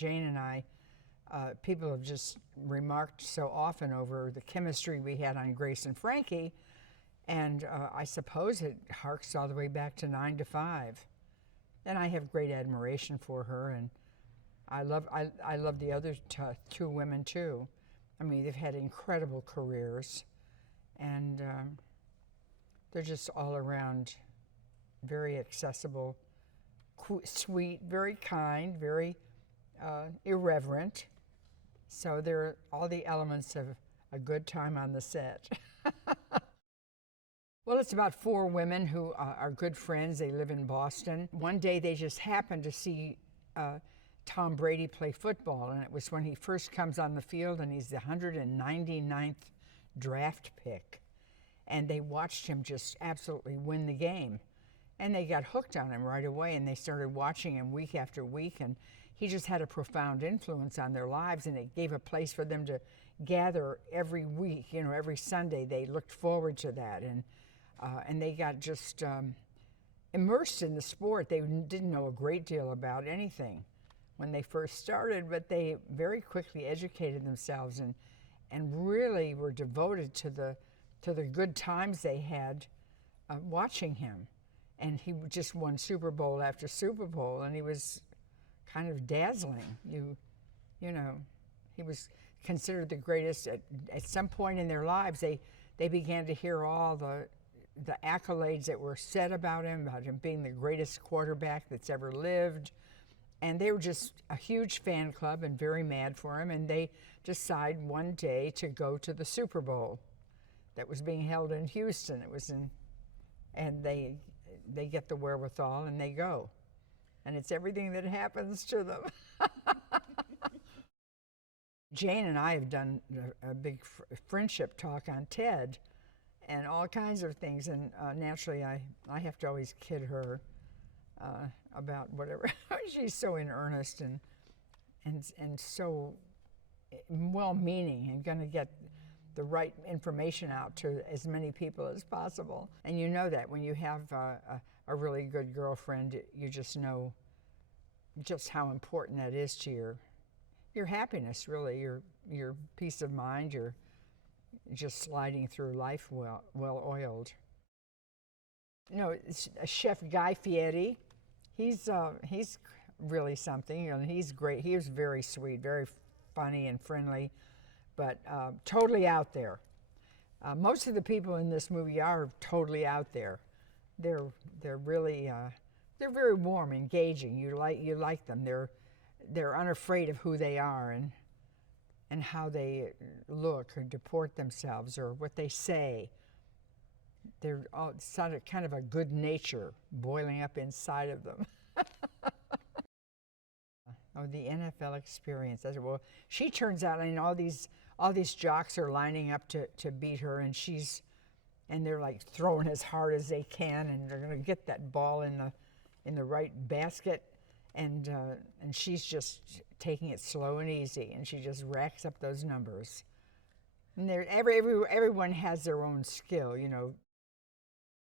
Jane and I, people have just remarked so often over the chemistry we had on Grace and Frankie, and I suppose it harks all the way back to 9 to 5. And I have great admiration for her, and I love the other two women too. I mean, they've had incredible careers, and they're just all around very accessible, sweet, very kind, very irreverent. So they're all the elements of a good time on the set. Well, it's about 4 women who are good friends. They live in Boston. One day they just happened to see Tom Brady play football, and it was when he first comes on the field, and he's the 199th draft pick. And they watched him just absolutely win the game. And they got hooked on him right away, and they started watching him week after week, and he just had a profound influence on their lives, and it gave a place for them to gather every week. You know, every Sunday they looked forward to that, and they got just immersed in the sport. They didn't know a great deal about anything when they first started, but they very quickly educated themselves and really were devoted to the good times they had watching him. And he just won Super Bowl after Super Bowl, and he was kind of dazzling. You know, he was considered the greatest. At some point in their lives, they began to hear all the accolades that were said about him being the greatest quarterback that's ever lived. And they were just a huge fan club and very mad for him, and they decide one day to go to the Super Bowl that was being held in Houston. It was in, and they get the wherewithal and they go. And it's everything that happens to them. Jane and I have done a big friendship talk on TED and all kinds of things, and naturally I have to always kid her about whatever. She's so in earnest and so well-meaning and going to get the right information out to as many people as possible. And you know that when you have a really good girlfriend, you just know just how important that is to your happiness, really, your peace of mind, your just sliding through life well-oiled. You know, Chef Guy Fieri, he's really something. You know, he's great. He was very sweet, very funny and friendly, but totally out there. Most of the people in this movie are totally out there. They're really they're very warm, engaging. You like them. They're unafraid of who they are and how they look or deport themselves or what they say. They're all kind of a good nature boiling up inside of them. Oh, the NFL experience. I said, well, she turns out, I mean, all these jocks are lining up to beat her, and they're like throwing as hard as they can, and they're going to get that ball in the right basket, and she's just taking it slow and easy, and she just racks up those numbers. And everyone has their own skill, you know.